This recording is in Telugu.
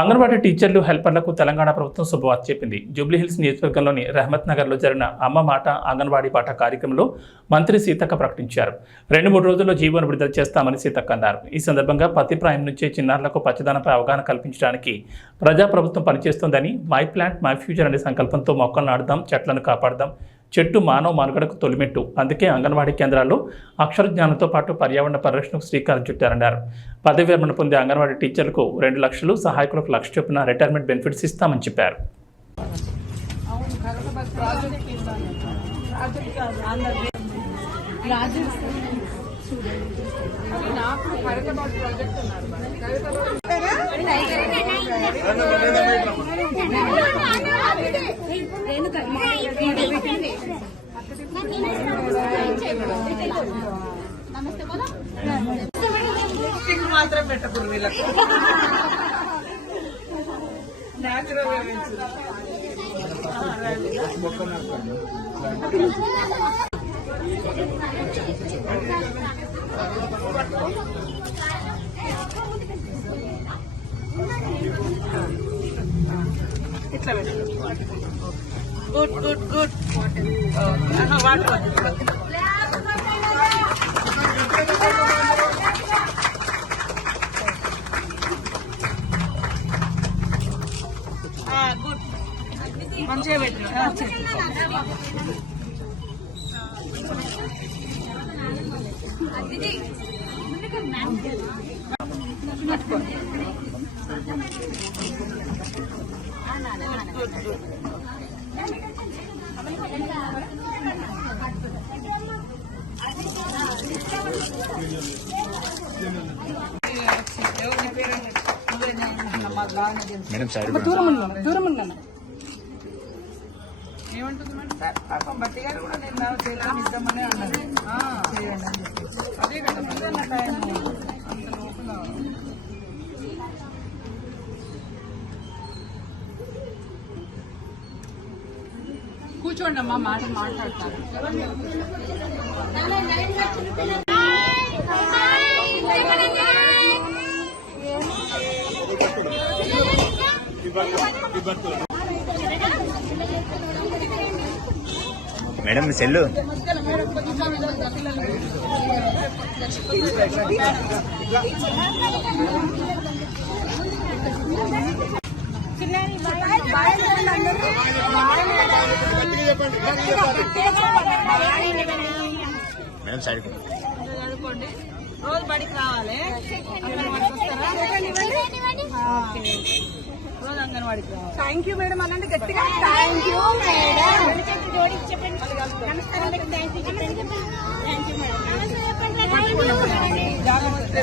అంగన్వాడీ టీచర్లు హెల్పర్లకు తెలంగాణ ప్రభుత్వం శుభవార్త చెప్పింది. జూబ్లీహిల్స్ నియోజకవర్గంలోని రహమత్ నగర్లో జరిగిన అమ్మ మాట అంగన్వాడీ పాట కార్యక్రమంలో మంత్రి సీతక్క ప్రకటించారు. 2-3 రోజుల్లో జీవోను విడుదల చేస్తామని సీతక్క అన్నారు. ఈ సందర్భంగా పతిప్రాయం నుంచే చిన్నారులకు పచ్చదనంపై అవగాహన కల్పించడానికి ప్రజాప్రభుత్వం పనిచేస్తోందని మై ప్లాంట్ మై ఫ్యూచర్ అనే సంకల్పంతో మొక్కలు నాటుదాం, చెట్లను కాపాడదాం, చెట్టు మానవ మనుగడకు తొలిమెట్టు. అందుకే అంగన్వాడీ కేంద్రాల్లో అక్షర జ్ఞానంతో పాటు పర్యావరణ పరిరక్షణకు శ్రీకారం చుట్టారన్నారు. పదవి విరమణ పొందే అంగన్వాడీ టీచర్లకు 2 లక్షలు, సహాయకులకు 1 లక్ష చొప్పున రిటైర్మెంట్ బెనిఫిట్స్ ఇస్తామని చెప్పారు. మాత్రం పెట్టకూడదు వీళ్ళకు ఇట్లా good good good water good మంచిగా పెట్టు ఏమంటుంది మేడం? బట్టి గారు కూడా నేను చేద్దాం ఇద్దామని అన్నది. చేయండి అని చెప్పి అదే కదా టైం అంత లోపల కూర్చోండి అమ్మా, మాట్లాడతారు. మేడం సెల్లు మేడం సైడ్ చదువుకోండి, రోజు బడికి రావాలి. అంగన్వాడికి వస్తారా? రోజు అంగన్వాడికి రావాలి. థ్యాంక్ యూ మేడం అనండి గట్టిగా. Thank you madam. నమస్కారం. Thank you madam.